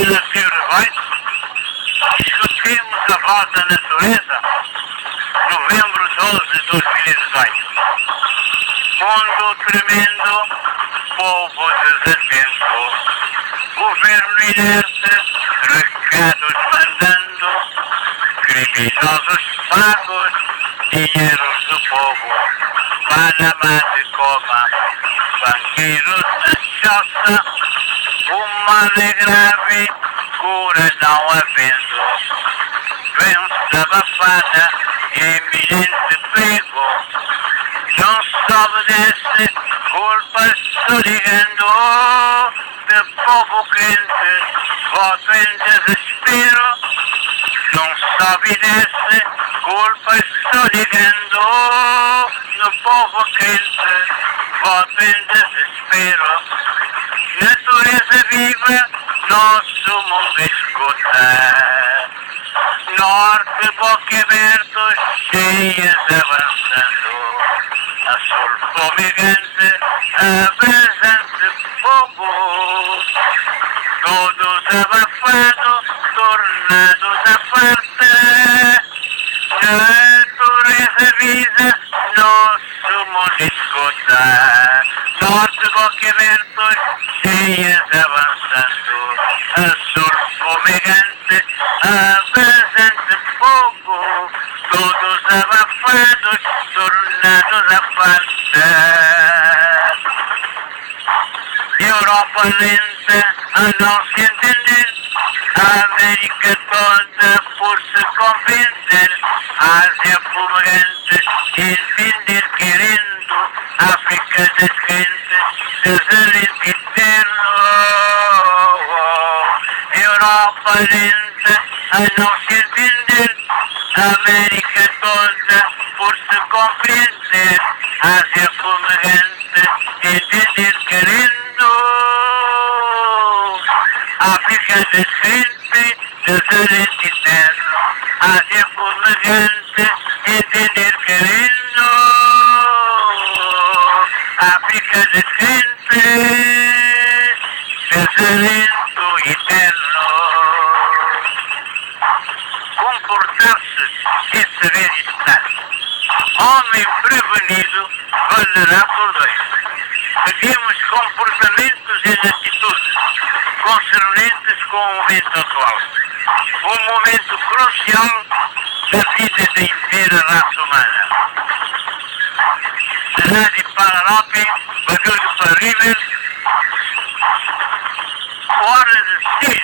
apenas livre voz, discutimos a voz da natureza, novembro 12 de 2018. Mundo tremendo, povo desatento, governo inerte, recados mandando, criminosos pagos, dinheiros do povo, Panamá de coma, banqueiros de choça, o mal é grave, cura não havendo, doença abafada, iminente perigo, não se obedece, culpas sorrindo, de povo crente, voto em desespero, não se obedece, culpas sorrindo, no povo crente, voto em desespero, natureza viva, nosso mundo escuta, norte boquiaberto, cheias avançando, a sul fumegante, abrasante fogo, todos abafados, tornados à parte, natureza viva, nosso mundo escuta, norte boquiaberto, cheias avançando, a sul fumegante, abrasante fogo, todos abafados, tornados à parte. Europa lenta a não se entender, a América toda por se compreender, a Ásia fumegante entender querendo, África descrente, desalento eterno. Europa lenta a não se entender, a América toda por se compreender, Ásia fumegante entender querendo, África descrente, desalento eterno, Ásia fumegante entender querendo, África descrente, desalento eterno. Comportar-se é saber estar. Homem prevenido valerá por dois. Seguimos comportamentos e atitudes concernentes com o momento atual. Um momento crucial da vida da inteira raça humana. De Rádio Paranape, Bagulho para River, hora de ser.